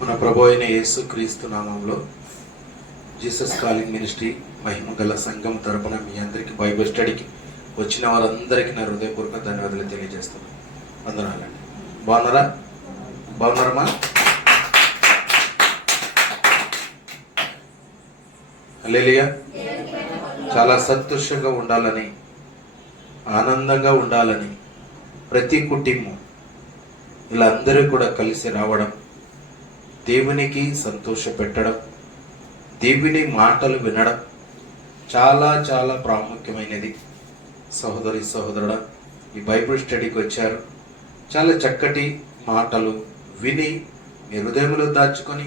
మన ప్రభు అయిన యేసు క్రీస్తు నామంలో జీసస్ కాలింగ్ మినిస్ట్రీ మహిమగల సంఘం తరపున మీ అందరికీ బైబిల్ స్టడీకి వచ్చిన వారందరికీ నా హృదయపూర్వక ధన్యవాదాలు తెలియజేస్తున్నాను. వందనాలండి. బాగున్నారమ్మా? హల్లెలూయా. చాలా సంతోషంగా ఉండాలని, ఆనందంగా ఉండాలని ప్రతి కుటుంబం ఇలా అందరూ కూడా కలిసి రావడం, దేవునికి సంతోష పెట్టడం, దేవుని మాటలు వినడం చాలా చాలా ప్రాముఖ్యమైనది. సహోదరి సహోదరుడా, ఈ బైబిల్ స్టడీకి వచ్చారు. చాలా చక్కటి మాటలు విని మీ హృదయంలో దాచుకొని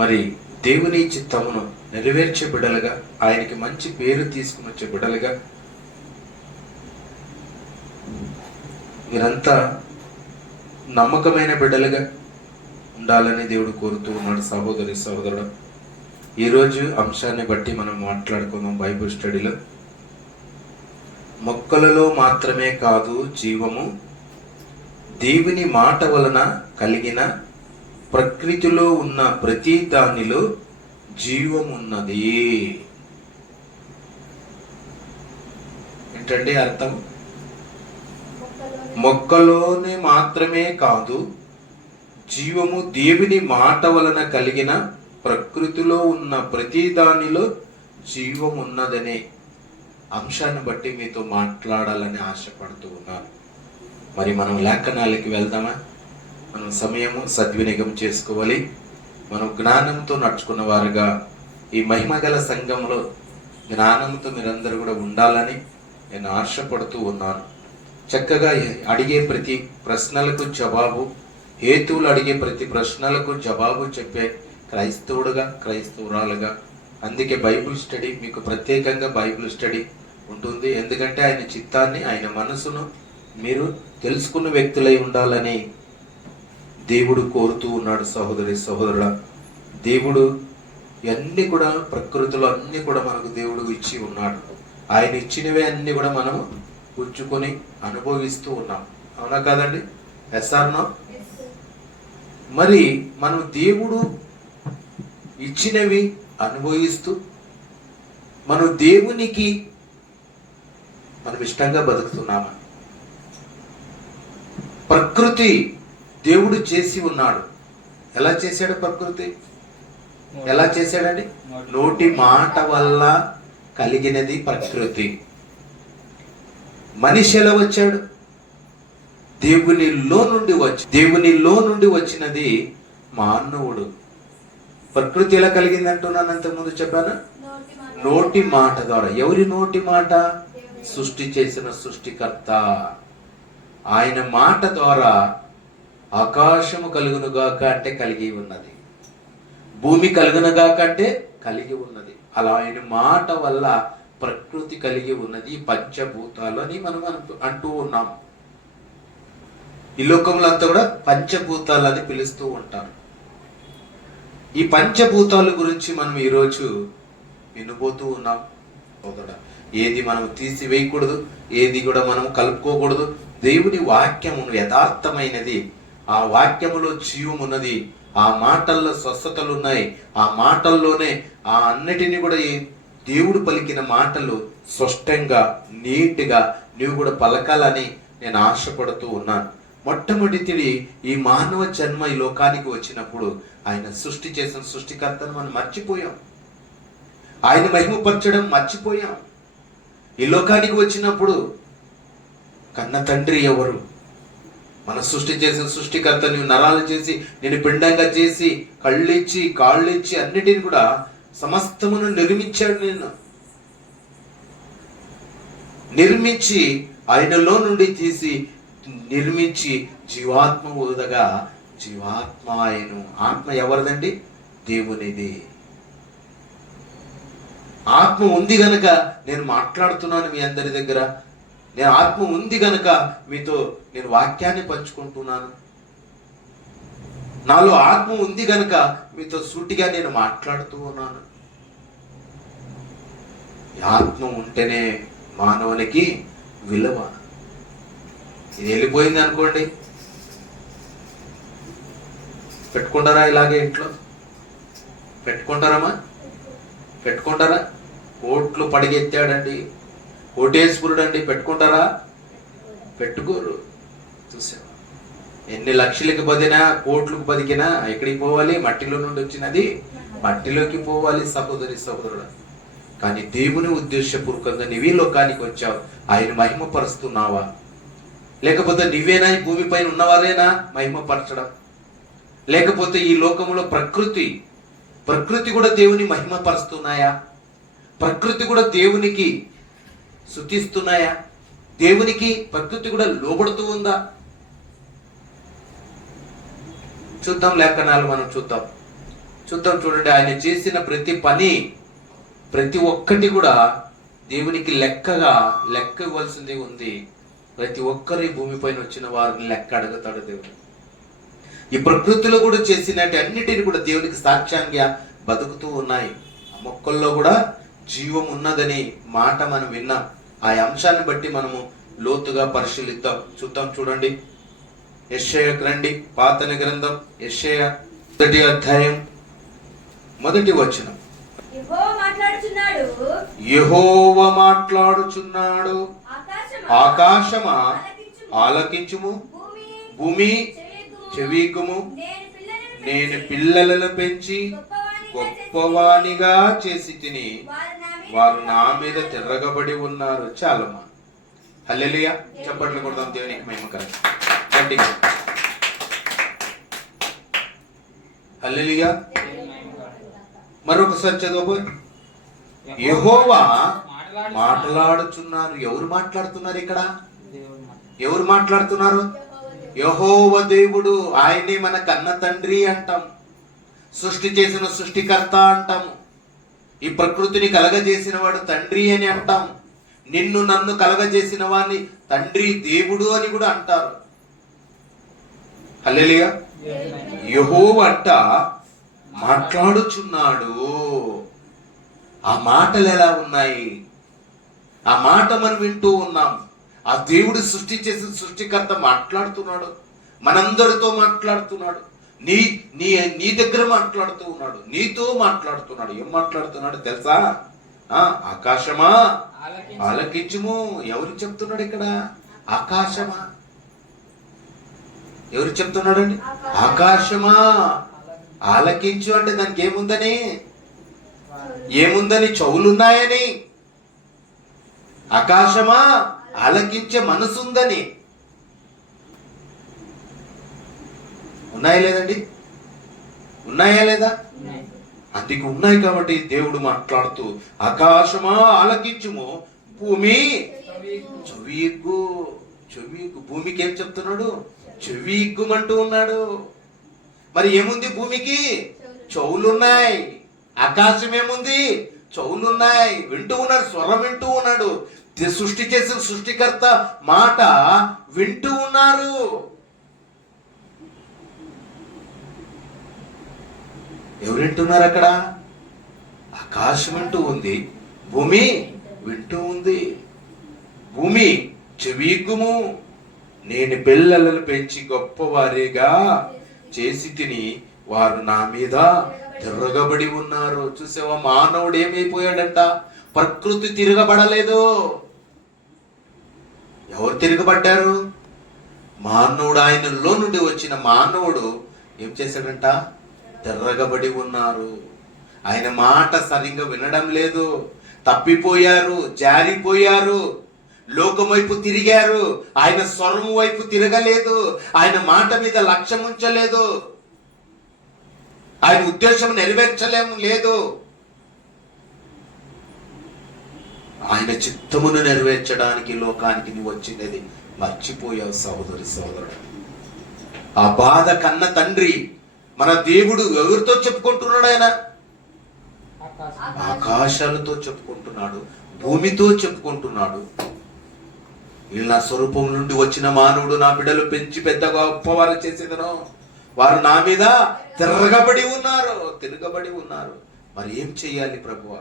మరి దేవుని చిత్తమును నెరవేర్చే బిడ్డలుగా, ఆయనకి మంచి పేరు తీసుకుని వచ్చే బిడ్డలుగా మీరంతా నమ్మకమైన బిడ్డలుగా ఉండాలని దేవుడు కోరుతూ ఉన్నాడు. సహోదరి సహోదరుడు, ఈరోజు అంశాన్ని బట్టి మనం మాట్లాడుకుందాం. బైబిల్ స్టడీలో మొక్కలలో మాత్రమే కాదు జీవము, దేవుని మాట వలన కలిగిన ప్రకృతిలో ఉన్న ప్రతి దానిలో జీవమున్నది. ఏంటంటే అర్థం? మొక్కలోనే మాత్రమే కాదు జీవము, దేవుని మాట వలన కలిగిన ప్రకృతిలో ఉన్న ప్రతి దానిలో జీవం ఉన్నదనే అంశాన్ని బట్టి మీతో మాట్లాడాలని ఆశపడుతూ ఉన్నాను. మరి మనం లేఖనాలకి వెళ్దామా? మనం సమయము సద్వినియోగం చేసుకోవాలి. మనం జ్ఞానంతో నడుచుకున్న వారుగా ఈ మహిమగల సంఘంలో జ్ఞానంతో మీరందరూ కూడా ఉండాలని నేను ఆశపడుతూ ఉన్నాను. చక్కగా అడిగే ప్రతి ప్రశ్నలకు జవాబు, హేతువులు అడిగే ప్రతి ప్రశ్నలకు జవాబు చెప్పే క్రైస్తవుడుగా, క్రైస్తవురాలుగా. అందుకే బైబిల్ స్టడీ మీకు ప్రత్యేకంగా బైబిల్ స్టడీ ఉంటుంది. ఎందుకంటే ఆయన చిత్తాన్ని, ఆయన మనసును మీరు తెలుసుకున్న వ్యక్తులై ఉండాలని దేవుడు కోరుతూ ఉన్నాడు. సహోదరి సహోదరుడా, దేవుడు అన్నీ కూడా, ప్రకృతిలో అన్నీ కూడా మనకు దేవుడు ఇచ్చి ఉన్నాడు. ఆయన ఇచ్చినవే అన్నీ కూడా మనము పుచ్చుకొని అనుభవిస్తూ ఉన్నాం. అవునా కాదండి? ఎస్ఆర్నో? మరి మనం దేవుడు ఇచ్చినవి అనుభవిస్తూ మనం దేవునికి మనం ఇష్టంగా బతుకుతున్నామా? ప్రకృతి దేవుడు చేసి ఉన్నాడు. ఎలా చేశాడు? ప్రకృతి ఎలా చేశాడండి? నోటి మాట వల్ల కలిగినది ప్రకృతి. మనిషి ఎలా వచ్చాడు? దేవునిలో నుండి వచ్చినది మానవుడు. ప్రకృతి ఎలా కలిగింది అంటున్నాను అంతకుముందు చెప్పాను. నోటి మాట ద్వారా. ఎవరి నోటి మాట? సృష్టి చేసిన సృష్టికర్త. ఆయన మాట ద్వారా ఆకాశము కలుగునుగాక అంటే కలిగి ఉన్నది, భూమి కలుగునుగాక అంటే కలిగి ఉన్నది. అలా ఆయన మాట వల్ల ప్రకృతి కలిగి ఉన్నది. పంచభూతాలు అని మనం అంటూ ఉన్నాం. ఈ లోకంలో అంతా కూడా పంచభూతాలు అని పిలుస్తూ ఉంటారు. ఈ పంచభూతాల గురించి మనం ఈరోజు వినబోతూ ఉన్నాం. ఏది మనం తీసివేయకూడదు, ఏది కూడా మనం కలుపుకోకూడదు. దేవుని వాక్యము యథార్థమైనది. ఆ వాక్యములో జీవం ఉన్నది. ఆ మాటల్లో స్వస్థతలు ఉన్నాయి. ఆ మాటల్లోనే ఆ అన్నిటినీ కూడా దేవుడు పలికిన మాటలు స్పష్టంగా, నీట్గా నీవు కూడా పలకాలని నేను ఆశపడుతూ ఉన్నాను. మొట్టమొదటి ఈ మానవ జన్మ ఈ లోకానికి వచ్చినప్పుడు ఆయన సృష్టి చేసిన సృష్టికర్తను మనం మర్చిపోయాం. ఆయన మహిమపరచడం మర్చిపోయాం. ఈ లోకానికి వచ్చినప్పుడు కన్న తండ్రి ఎవరు? మన సృష్టి చేసిన సృష్టికర్త. నీవు నరాలు చేసి, నేను పిండంగా చేసి, కళ్ళిచ్చి, కాళ్ళిచ్చి అన్నిటిని కూడా సమస్తమును నిర్మించాడు. నేను నిర్మించి ఆయనలో నుండి తీసి నిర్మించి జీవాత్మ ఊదగా జీవాత్మ ఆయను. ఆత్మ ఎవరిదండి? దేవునిది. ఆత్మ ఉంది గనక నేను మాట్లాడుతున్నాను మీ అందరి దగ్గర. నేను ఆత్మ ఉంది గనక మీతో నేను వాక్యాన్ని పంచుకుంటున్నాను. నాలో ఆత్మ ఉంది గనక మీతో సూటిగా నేను మాట్లాడుతూ ఉన్నాను. ఆత్మ ఉంటేనే మానవునికి విలువ. ఇది వెళ్ళిపోయింది అనుకోండి, పెట్టుకుంటారా? ఇలాగే ఇంట్లో పెట్టుకుంటారమ్మా? పెట్టుకుంటారా? కోట్లు పడిగెత్తాడండి, కోటేశ్వరుడు అండి, పెట్టుకుంటారా? పెట్టుకోరు. చూసావా, ఎన్ని లక్షలకు బదినా కోట్లకు బతికినా ఎక్కడికి పోవాలి? మట్టిలో నుండి వచ్చినది మట్టిలోకి పోవాలి సహోదరి సహోదరుడు. కానీ దేవుని ఉద్దేశపూర్వకంగా నీవే లోకానికి వచ్చావు, ఆయన మహిమపరుస్తున్నావా? లేకపోతే నువ్వేనా ఈ భూమిపైన ఉన్నవారేనా మహిమపరచడం? లేకపోతే ఈ లోకంలో ప్రకృతి కూడా దేవుని మహిమపరుస్తున్నాయా? ప్రకృతి కూడా దేవునికి స్తుతిస్తున్నాయా? దేవునికి ప్రకృతి కూడా లోబడుతూ ఉందా? చూద్దాం, లేఖనాలు మనం చూద్దాం. చూడండి, ఆయన చేసిన ప్రతి పని, ప్రతి ఒక్కటి కూడా దేవునికి లెక్క ఇవ్వాల్సింది ఉంది. ప్రతి ఒక్కరి భూమిపైన వచ్చిన వారిని లెక్క అడుగుతాడు దేవుడు. ఈ ప్రకృతిలో కూడా చేసినట్టు అన్నిటిని కూడా దేవునికి సాక్ష్యంగా బతుకుతూ ఉన్నాయి. ఆ మొక్కల్లో కూడా జీవం ఉన్నదని మాట మనం విన్నాం. ఆ అంశాన్ని బట్టి మనము లోతుగా పరిశీలిద్దాం. చూడండి, యెషయా రండి, పాత గ్రంథం యెషయా 1వ అధ్యాయం 1వ వచనం. యెహోవా మాట్లాడుచున్నాడు, ఆకాశమా ఆలకించుము, భూమి చెవికుము, నేను పిల్లలను పెంచి గొప్పవానిగా చేసి తిని వారు నా మీద తిరగబడి ఉన్నారు. చాలమ్మా, హల్లెలూయా. చప్పట్లు కొడదాం దేవునికి మహిమకరం. గట్టిగా హల్లెలూయా. మరొకసారి చదువు. యెహోవా మాట్లాడుచున్నారు. ఎవరు మాట్లాడుతున్నారు ఇక్కడ? ఎవరు మాట్లాడుతున్నారు? యెహోవా దేవుడు. ఆయనే మన కన్న తండ్రి అంటాం, సృష్టి చేసిన సృష్టికర్త అంటాము, ఈ ప్రకృతిని కలగజేసిన వాడు తండ్రి అని అంటాం, నిన్ను నన్ను కలగజేసిన వాడిని తండ్రి దేవుడు అని కూడా అంటారు. హల్లెలూయా. యెహోవా అంట మాట్లాడుచున్నాడు. ఆ మాటలు ఎలా ఉన్నాయి? ఆ మాట మనం వింటూ ఉన్నాం. ఆ దేవుడు సృష్టి చేసిన సృష్టికర్త మాట్లాడుతున్నాడు, మనందరితో మాట్లాడుతున్నాడు, నీ దగ్గర మాట్లాడుతూ ఉన్నాడు, నీతో మాట్లాడుతున్నాడు. ఏం మాట్లాడుతున్నాడు తెలుసా? ఆకాశమా ఆలకించుము. ఎవరు చెప్తున్నాడు ఇక్కడ? ఆకాశమా. ఎవరు చెప్తున్నాడండి? ఆకాశమా ఆలకించు అంటే దానికి ఏముందని? చెవులున్నాయని. ఆకాశమా ఆలకించే మనసుందని. ఉన్నాయా లేదండి? ఉన్నాయా లేదా? అందుకు ఉన్నాయి కాబట్టి దేవుడు మాట్లాడుతూ, ఆకాశమా ఆలకించుము, భూమి చెవియగ్గు. భూమికి ఏం చెప్తున్నాడు? చెవియగ్గుమంటూ ఉన్నాడు. మరి ఏముంది భూమికి? చెవులున్నాయి. ఆకాశం ఏముంది? చెవులున్నాయి. వింటూ ఉన్నాడు, స్వరం వింటూ ఉన్నాడు. సృష్టి చేసిన సృష్టికర్త మాట వింటూ ఉన్నారు. ఎవరు వింటున్నారు అక్కడ? ఆకాశం వింటూ ఉంది, భూమి వింటూ ఉంది. భూమి చెవియగ్గుము, నేను పిల్లలను పెంచి గొప్పవారిగా చేసి తిని వారు నా మీద తిరగబడి ఉన్నారు. చూసావా, మానవుడు ఏమైపోయాడంట? ప్రకృతి తిరగబడలేదు. ఎవరు తిరగబడ్డారు? మానవుడు. ఆయనలో నుండి వచ్చిన మానవుడు ఏం చేశాడంట? తిరగబడి ఉన్నారు. ఆయన మాట సరిగ్గా వినడం లేదు, తప్పిపోయారు, జారిపోయారు, లోకం వైపు తిరిగారు. ఆయన స్వరం వైపు తిరగలేదు, ఆయన మాట మీద లక్ష్యం ఉంచలేదు, ఆయన ఉద్దేశం నెరవేర్చలేము లేదు. ఆయన చిత్తమును నెరవేర్చడానికి లోకానికి నువ్వు వచ్చినది మర్చిపోయావు సహోదరి సహోదరుడు. ఆ బాధ కన్న తండ్రి మన దేవుడు ఎవరితో చెప్పుకుంటున్నాడు? ఆయన ఆకాశాలతో చెప్పుకుంటున్నాడు, భూమితో చెప్పుకుంటున్నాడు. వీళ్ళు నా స్వరూపం నుండి వచ్చిన మానవుడు, నా బిడ్డలు పెంచి పెద్దగా గొప్పవారు చేసేదను, వారు నా మీద తిరగబడి ఉన్నారు. మరి ఏం చెయ్యాలి ప్రభువా?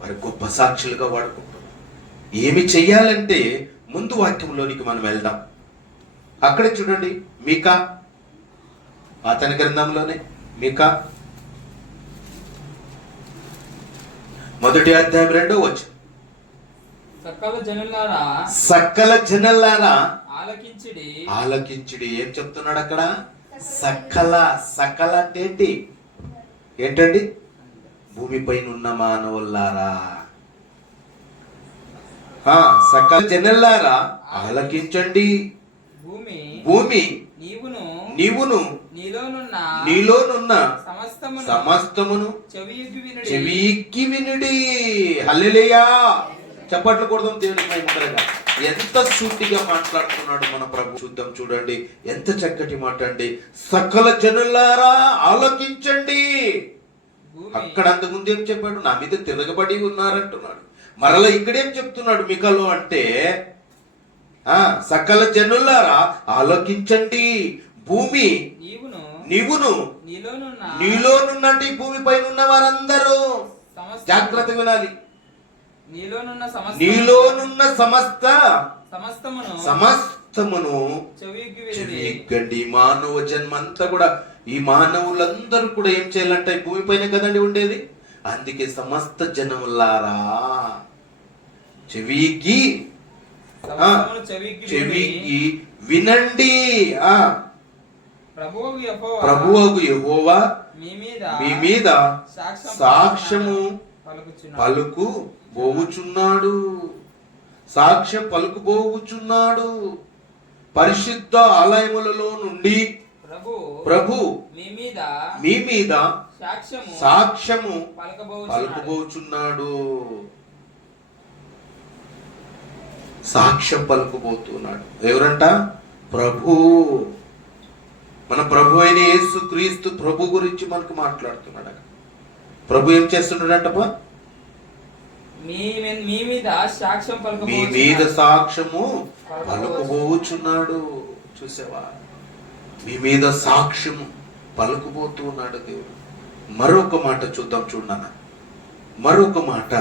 వారి గొప్ప సాక్షులుగా వాడుకుంటున్నారు. ఏమి చెయ్యాలంటే ముందు వాక్యంలోనికి మనం వెళ్దాం. అక్కడే చూడండి, మీకా అతని గ్రంథంలోనే మీకా 1వ అధ్యాయం 2వ వచనం. సకల జనులారా ఆలకించుడి. ఏం చెప్తున్నాడు అక్కడ? సకల అంటే ఏంటండి? భూమిపైన ఉన్న మానవులారా, సకల జనులారా ఆలకించండి. భూమి నీవును నీలోనున్న సమస్తమును చెవియెక్కి వినుడి. హల్లెలూయా. చప్పట్లు కొడదాం దేవునికి మహిమకరంగా. ఎంత సూటిగా మాట్లాడుతున్నాడు మన ప్రభు. చూద్దాం, చూడండి ఎంత చక్కటి మాట అండి. సకల జనులారా ఆలకించండి. అక్కడ అంతకుముందు ఏం చెప్పాడు? నా మీద తిరగబడి ఉన్నారంటున్నాడు. మరలా ఇక్కడేం చెప్తున్నాడు మికలో అంటే, సకల జనులారా ఆలోకించండి. భూమి నీవును నీలోనున్నట్టు భూమి పైన ఉన్న వారందరూ జాగ్రత్తగా వినాలి. నీలోనున్న సమస్తమును చెవియెగ్గండి. మానవ జన్మ అంతా కూడా, ఈ మానవులందరూ కూడా ఏం చేయాలంటే భూమి పైన కదండి ఉండేది. అందుకే సమస్త జనములారా చెవికి వినండి. ప్రభువగు యెహోవా మీ మీద సాక్ష్యము పలుకుబోవుచున్నాడు. సాక్ష్యం పలుకుబోవుచున్నాడు. పరిశుద్ధ ఆలయములలో నుండి ప్రభు మీ మీద సాక్ష్యము పలుకుబోచున్నాడు. సాక్ష్యం పలుకుబోతున్నాడు. ఎవరంట? ప్రభు. మన ప్రభు అయిన యేసు క్రీస్తు ప్రభు గురించి మనకు మాట్లాడుతున్నాడు. ప్రభు ఏం చేస్తున్నాడంట? మీ మీద సాక్ష్యము పలుకుబోచున్నాడు. చూసావా? మీ మీద సాక్ష్యము పలుకుబోతున్నాడు దేవుడు. మరొక మాట చూద్దాం. చూడన్నా, మరొక మాట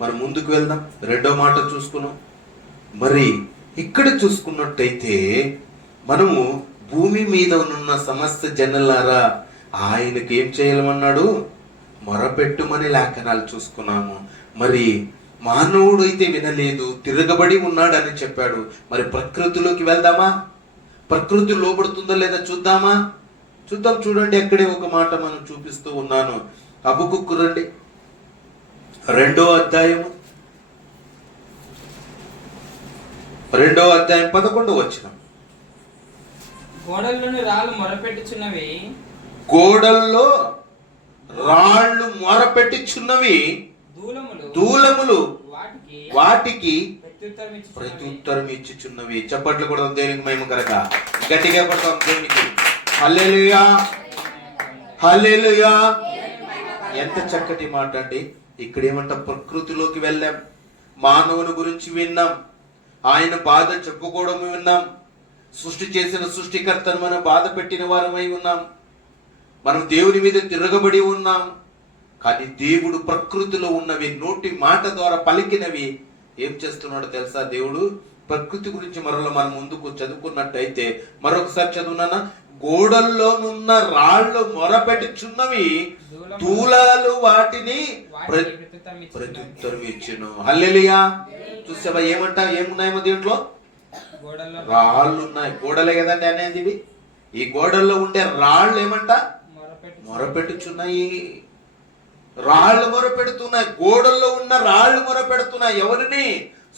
మనం ముందుకు వెళ్దాం. 2వ మాట చూసుకున్నాం. మరి ఇక్కడ చూసుకున్నట్టయితే మనము భూమి మీద ఉన్న సమస్త జనులారా ఆయనకి ఏం చేయమన్నాడు? మొరపెట్టుమని లేఖనాలు చూసుకున్నాము. మరి మానవుడు అయితే వినలేదు, తిరగబడి ఉన్నాడని చెప్పాడు. మరి ప్రకృతిలోకి వెళ్దామా? ప్రకృతి లోబడుతుందో లేదా చూద్దామా? చూద్దాం. చూడండి, అక్కడే ఒక మాట మనం చూపిస్తూ ఉన్నాను. హబక్కూకు రండి, 2వ అధ్యాయం 11వ వచనం. గోడల్లో రాళ్ళు మొరపెట్టుచున్నవి, దూలములు వాటికి ప్రత్యుత్తరం ఇచ్చుచున్నవి. చప్పట్లు కొడదాం దేవునికి మహిమకరంగా. గట్టిగా కొడదాం దేవునికి. హల్లెలూయా, హల్లెలూయా. ఎంత చక్కటి మాట అండి. ఇక్కడ ఏమంట? ప్రకృతిలోకి వెళ్ళాం, మానవుని గురించి విన్నాం, ఆయన బాధ చెప్పుకోవడం విన్నాం, సృష్టి చేసిన సృష్టికర్తను మనం బాధ పెట్టిన వారమై ఉన్నాం, మనం దేవుని మీద తిరగబడి ఉన్నాం. కానీ దేవుడు ప్రకృతిలో ఉన్నవి, నోటి మాట ద్వారా పలికినవి ఏం చేస్తున్నాడో తెలుసా? దేవుడు ప్రకృతి గురించి మరలా మనం ముందుకు చదువుకున్నట్టయితే, మరొకసారి చదువునా? గోడల్లోనున్న రాళ్ళు మొరపెట్టుచున్నవి, దూలాలు వాటిని ప్రత్యుత్తరం ఇచ్చును. హల్లెలూయా. చూసావా? ఏమున్నాయేమో దీంట్లో? రాళ్ళు ఉన్నాయి. గోడలే కదండి అనేది ఇవి. ఈ గోడల్లో ఉండే రాళ్ళు ఏమంట? మొరపెట్టుచున్నాయి. రాళ్ళు మొరపెడుతున్నాయి. గోడల్లో ఉన్న రాళ్ళు మొరపెడుతున్నాయి. ఎవరిని?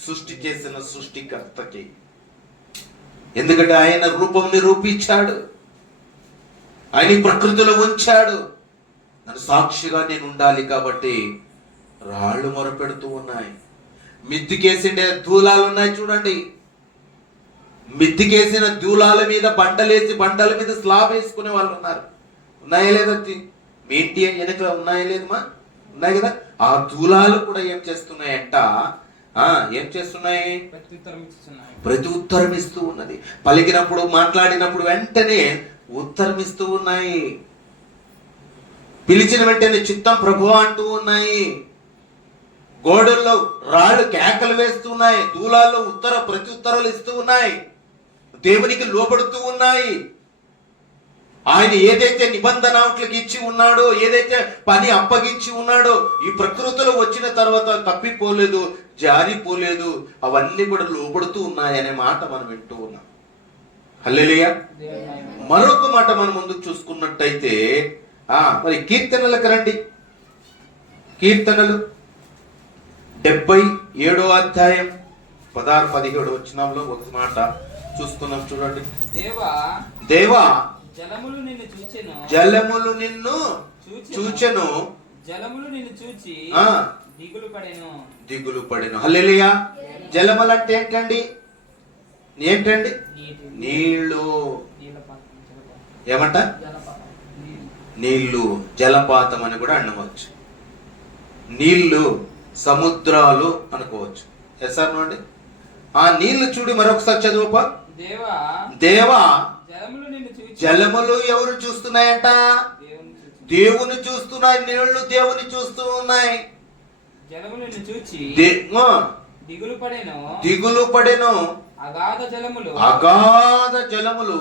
సృష్టి చేసిన సృష్టికర్తకి. ఎందుకంటే ఆయన రూపం నిరూపించాడు, ఆయన ప్రకృతిలో ఉంచాడు. నన్ను సాక్షిగా నేను ఉండాలి కాబట్టి రాళ్ళు మొరపెడుతూ ఉన్నాయి. మిద్దికేసిండే దూలాలు ఉన్నాయి చూడండి. మిద్దికేసిన దూలాల మీద బండలేసి బండల మీద స్లాబ్ వేసుకునే వాళ్ళు ఉన్నారు. ఉన్నాయా లేదా? మీ ఇంటి వెనక ఉన్నాయా లేదమ్మా? ఉన్నాయి కదా. ఆ దూలాలు కూడా ఏం చేస్తున్నాయంట? ఏం చేస్తున్నాయి? ప్రతి ఉత్తరం ఇస్తూ ఉన్నది. పలికినప్పుడు, మాట్లాడినప్పుడు వెంటనే ఉత్తరం ఇస్తూ ఉన్నాయి. పిలిచిన వెంటనే చిత్తం ప్రభువా అంటూ ఉన్నాయి. గోడల్లో రాళ్ళు కేకలు వేస్తున్నాయి. దూలాల్లో ప్రతి ఉత్తరాలు ఇస్తూ ఉన్నాయి. దేవునికి లోబడుతూ ఉన్నాయి. ఆయన ఏదైతే నిబంధనలకు ఇచ్చి ఉన్నాడో, ఏదైతే పని అప్పగించి ఉన్నాడో, ఈ ప్రకృతిలో వచ్చిన తర్వాత తప్పిపోలేదు, జారిపోలేదు, అవన్నీ కూడా లోబడుతూ ఉన్నాయనే మాట మనం వింటూ ఉన్నాం. హల్లెలూయా. మరొక మాట మనం ముందుకు చూసుకున్నట్టయితే మరి కీర్తనలకు రండి. కీర్తనలు 77వ అధ్యాయం 16-17 వచనంలో ఒక మాట చూసుకున్నాం, చూడండి. దేవా జలములు నిన్ను చూచెను, జలములు నిన్ను చూచెను, జలములు నిన్ను చూచి దిగులు పడెను, దిగులు పడెను. హల్లెలూయా. జలములు అంటే ఏంటండి? నీళ్లు. ఏమంట? నీళ్లు, జలపాతం అని కూడా అనవచ్చు. నీళ్లు, సముద్రాలు అనుకోవచ్చు. ఎస్ ఆర్ నో అండి? ఆ నీళ్లు చూడి మరొకసారి చదువుప. దేవా జలములు ఎవరు చూస్తున్నాయంట? దేవుని చూస్తున్నాయి. నీళ్లు దేవుని చూస్తూ ఉన్నాయి. దిగులు పడెను, అగాధ జలములు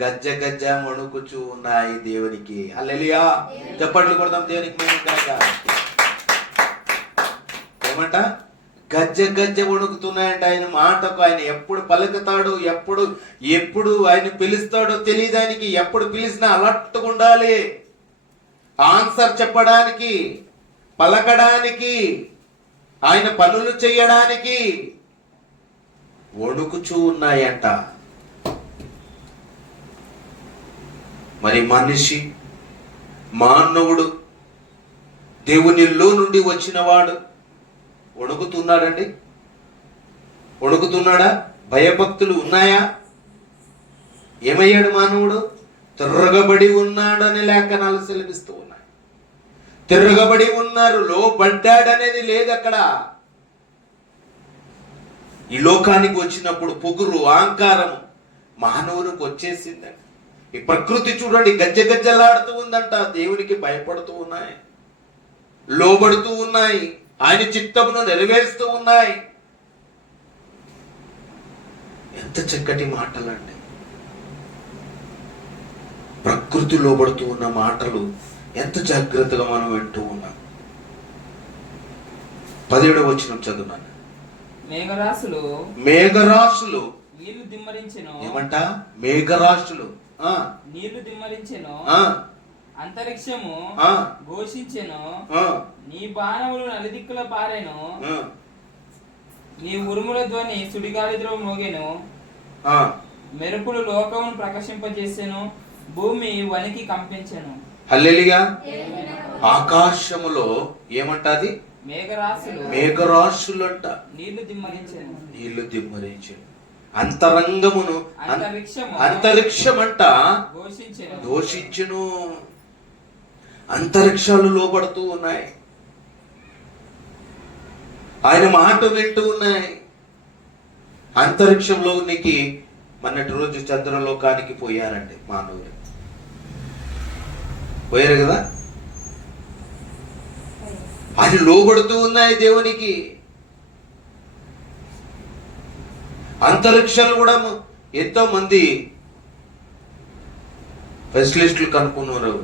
గజ్జ గజ్జ వణుకుచూ ఉన్నాయి దేవునికి. హల్లెలూయా. చప్పట్లు కొడదాం దేవునికి. ఏమంట? గజ్జ గజ్జ వణుకుతున్నాయంట. ఆయన మాటకు ఆయన ఎప్పుడు పలుకుతాడో, ఎప్పుడు ఆయన పిలుస్తాడో తెలియదు ఆయనకి. ఎప్పుడు పిలిచినా అలర్ట్గా ఉండాలి. ఆన్సర్ చెప్పడానికి, పలకడానికి, ఆయన పనులు చేయడానికి వణుకుచూ ఉన్నాయంట. మరి మనిషి, మానవుడు, దేవునిలో నుండి వచ్చినవాడు వణుకుతున్నాడండి? వణుకుతున్నాడా? భయభక్తులు ఉన్నాయా? ఏమయ్యాడు మానవుడు? తిరగబడి ఉన్నాడని లేఖనాలు సెలవిస్తూ ఉన్నాయి. తిరగబడి ఉన్నారు, లోబడ్డాడనేది లేదు అక్కడ. ఈ లోకానికి వచ్చినప్పుడు పొగురు, అహంకారము మానవునికి వచ్చేసిందండి. ఈ ప్రకృతి చూడండి గజ్జ గజ్జలాడుతూ ఉందంట. దేవునికి భయపడుతూ ఉన్నాయి, లోబడుతూ ఉన్నాయి, ఆయన చిత్తమును నెరవేరుస్తూ ఉన్నాయి. ఎంత చక్కటి మాటలండి. ప్రకృతి లోబడుతూ ఉన్న మాటలు ఎంత జాగ్రత్తగా మనం వింటూ ఉన్నాం. 17వ వచనం చదువున్నాను. మేఘరాశులు నీళ్లు దిమ్మరించెను. ఏమంట? మేఘరాశులు నీళ్లు దిమ్మరించెను, అంతరిక్షము ఘోషించెను, నీ బాణములు నలుదిక్కుల పారెను, నీ ఉరుముల ధ్వని సుడిగాలిలో మోగెను, మెరుపులు లోకమును ప్రకాశింపజేసెను, భూమి వణికి కంపించెను. హల్లెలూయా. ఆకాశములో ఏమంటది? మేఘరాశులు అంట. నీళ్లు దిమ్మరించెను. అంతరంగమును, అంతరిక్షమంట ఘోషించెను. అంతరిక్షాలు లోబడుతూ ఉన్నాయి, ఆయన మాట వింటూ ఉన్నాయి. అంతరిక్షంలోనికి మొన్నటి రోజు చంద్రలోకానికి పోయారండి మానవులు. పోయారు కదా? అది లోబడుతూ ఉన్నాయి దేవునికి. అంతరిక్షాలు కూడా ఎంతో మంది స్పెషలిస్టులు కనుక్కున్నారు.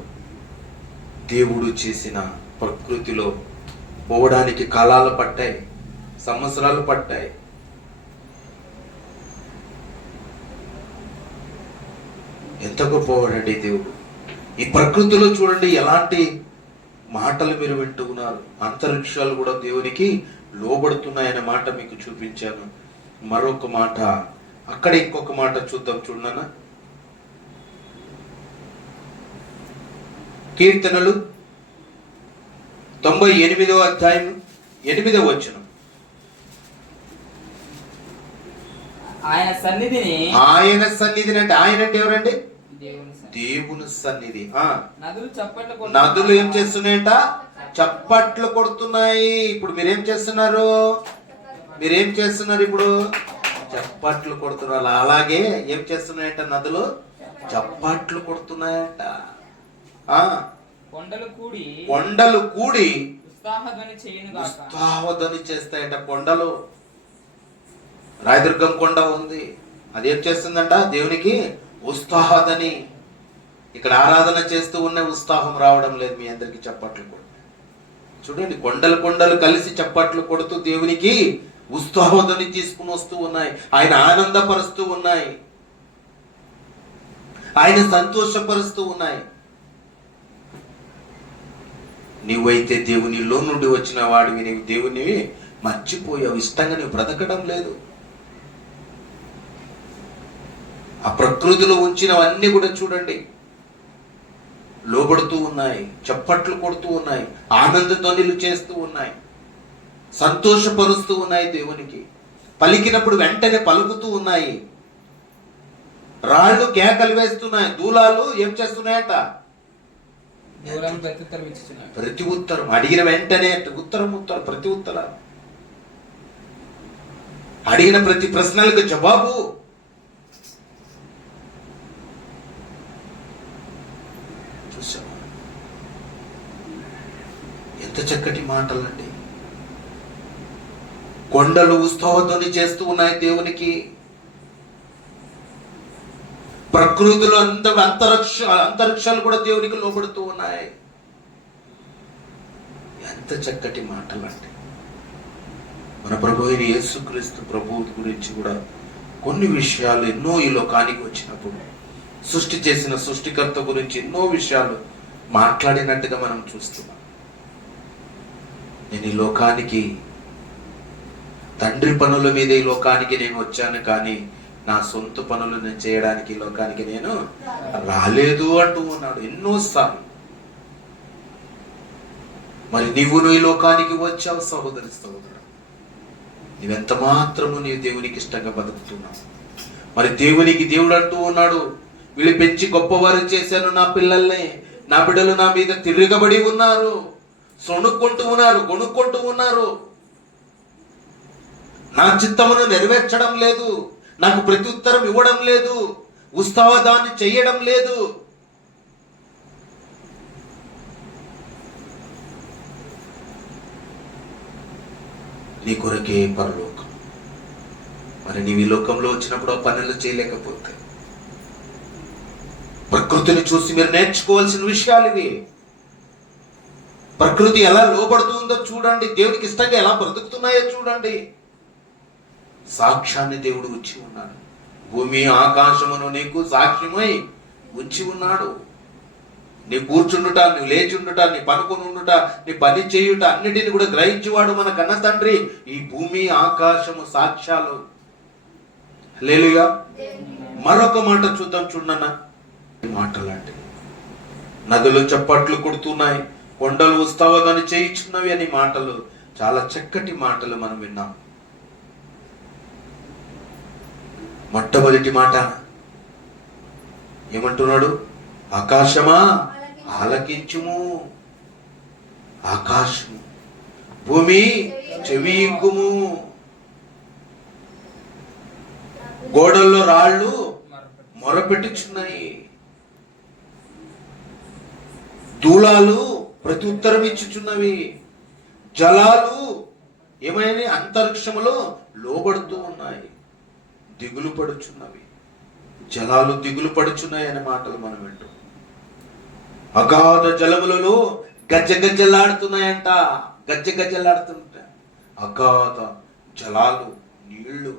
దేవుడు చేసిన ప్రకృతిలో పోవడానికి కాలాలు పట్టాయి, సంవత్సరాలు పట్టాయి. ఎంత గొప్పవాడండి దేవుడు. ఈ ప్రకృతిలో చూడండి ఎలాంటి మాటలు మీరు వింటూ ఉన్నారు. అంతరిక్షాలు కూడా దేవునికి లోబడుతున్నాయనే మాట మీకు చూపించాను. మరొక మాట, అక్కడ ఇంకొక మాట చూద్దాం. చూడనా, కీర్తనలు 98వ అధ్యాయం 8వ వచనం. ఆయన సన్నిధిని అంటే ఆయన అంటే ఎవరండి? దేవుని సన్నిధి. నదులు ఏం చేస్తున్నాయంట? చప్పట్లు కొడుతున్నాయి. ఇప్పుడు మీరేం చేస్తున్నారు? ఇప్పుడు చప్పట్లు కొడుతున్నారు. అలాగే ఏం చేస్తున్నాయంట? నదులు చప్పట్లు కొడుతున్నాయంట. కొండలు కూడి ఉత్సాహధ్వని చేస్తాయంట. కొండలు, రాయదుర్గం కొండ ఉంది, అదేం చేస్తుందంట? దేవునికి ఉత్సాహధ్వని. ఇక్కడ ఆరాధన చేస్తూ ఉన్న ఉత్సాహం రావడం లేదు. మీ అందరికి చప్పట్లు కొడు. చూడండి, కొండలు కొండలు కలిసి చప్పట్లు కొడుతూ దేవునికి ఉత్సాహోదని తీసుకుని వస్తూ ఉన్నాయి. ఆయన ఆనందపరుస్తూ ఉన్నాయి, ఆయన సంతోషపరుస్తూ ఉన్నాయి. నీవైతే దేవునిలో నుండి వచ్చిన వాడివి, నీవు దేవుని మర్చిపోయావు. ఇష్టంగా నీవు బ్రతకడం లేదు. ఆ ప్రకృతిలో ఉంచినవన్నీ కూడా చూడండి లోబడుతూ ఉన్నాయి, చప్పట్లు కొడుతూ ఉన్నాయి, ఆనంద ధ్వనులు చేస్తూ ఉన్నాయి, సంతోషపరుస్తూ ఉన్నాయి. దేవునికి పలికినప్పుడు వెంటనే పలుకుతూ ఉన్నాయి. రాళ్ళు కేకలు వేస్తున్నాయి, దూలాలు ఏం చేస్తున్నాయట? ప్రతి ఉత్తరం అడిగిన వెంటనే ఉత్తరం ప్రతి ఉత్తరం అడిగిన ప్రతి ప్రశ్నలకు జవాబు. చూసావా ఎంత చక్కటి మాటలండి. కొండలు ఉత్సవధ్వని చేస్తూ ఉన్నాయి దేవునికి. ప్రకృతిలో అంతరిక్షాలు కూడా దేవునికి లోబడుతూ ఉన్నాయి. ఎంత చక్కటి మాటలండి. మన ప్రభు అయిన యేసుక్రీస్తు ప్రభువు గురించి కూడా కొన్ని విషయాలు ఎన్నో ఈ లోకానికి వచ్చినప్పుడు సృష్టి చేసిన సృష్టికర్త గురించి ఎన్నో విషయాలు మాట్లాడినట్టుగా మనం చూస్తున్నాం. నేను ఈ లోకానికి తండ్రి పనుల మీద ఈ లోకానికి నేను వచ్చాను, కానీ నా సొంత పనులు నేను చేయడానికి ఈ లోకానికి నేను రాలేదు అంటూ ఉన్నాడు ఎన్నోసార్లు. మరి నీవు ఈ లోకానికి వచ్చావు సహోదరి సహోదరు, నువ్వెంత మాత్రము నీవు దేవునికి ఇష్టంగా బతుకుతున్నావు. మరి దేవుడు అంటూ ఉన్నాడు, వీళ్ళు పెంచి గొప్పవారు చేశాను నా పిల్లల్ని, నా బిడ్డలు నా మీద తిరగబడి ఉన్నారు, సొనుక్కుంటూ ఉన్నారు, గొనుక్కుంటూ ఉన్నారు, నా చిత్తమును నెరవేర్చడం లేదు, నాకు ప్రతి ఉత్తరం ఇవ్వడం లేదు, ఉత్సాహదాన్ని చెయ్యడం లేదు. నీ కొరకే పరలోకం. మరి నీవు ఈ లోకంలో వచ్చినప్పుడు ఆ పనులు చేయలేకపోతే, ప్రకృతిని చూసి మీరు నేర్చుకోవాల్సిన విషయాలు ఇవి. ప్రకృతి ఎలా లోబడుతుందో చూడండి, దేవునికి ఇష్టంగా ఎలా బ్రతుకుతున్నాయో చూడండి. సాక్ష్యాన్ని దేవుడు ఉంచి ఉన్నాడు. భూమి ఆకాశమును నీకు సాక్ష్యమై ఉంచి ఉన్నాడు. నీ కూర్చుండుట, నువ్వు లేచుండుట, నీ పనుకొని ఉండుట, నీ పని చేయుట అన్నిటిని కూడా గ్రహించేవాడు మన కన్న తండ్రి. ఈ భూమి ఆకాశము సాక్ష్యాలు. హల్లెలూయా. మరొక మాట చూద్దాం, చూడన్న మాటలాంటి. నదులు చప్పట్లు కొడుతున్నాయి, కొండలు ఉత్సవాన్ని చేయించున్నవి అని మాటలు, చాలా చక్కటి మాటలు మనం విన్నాం. మొట్టమొదటి మాట ఏమంటున్నాడు? ఆకాశమా ఆలకించుము, ఆకాశము, భూమి చెవియుగ్గుము. గోడల్లో రాళ్ళు మొరపెట్టుచున్నాయి, దూలాలు ప్రతి ఉత్తరం ఇచ్చుచున్నవి, జలాలు ఏమైనా అంతరిక్షములో లోబడుతూ ఉన్నాయి, దిగులు పడుచున్నవి. జలాలు దిగులు పడుచున్నాయి అనే మాటలు మనం వింటాం. అగాధ జలములలో గజ్జగజ్జలాడుతున్నాయంట, గజ్జగజ్జలాడుతుంట. అగాధ జలాలు, నీళ్లు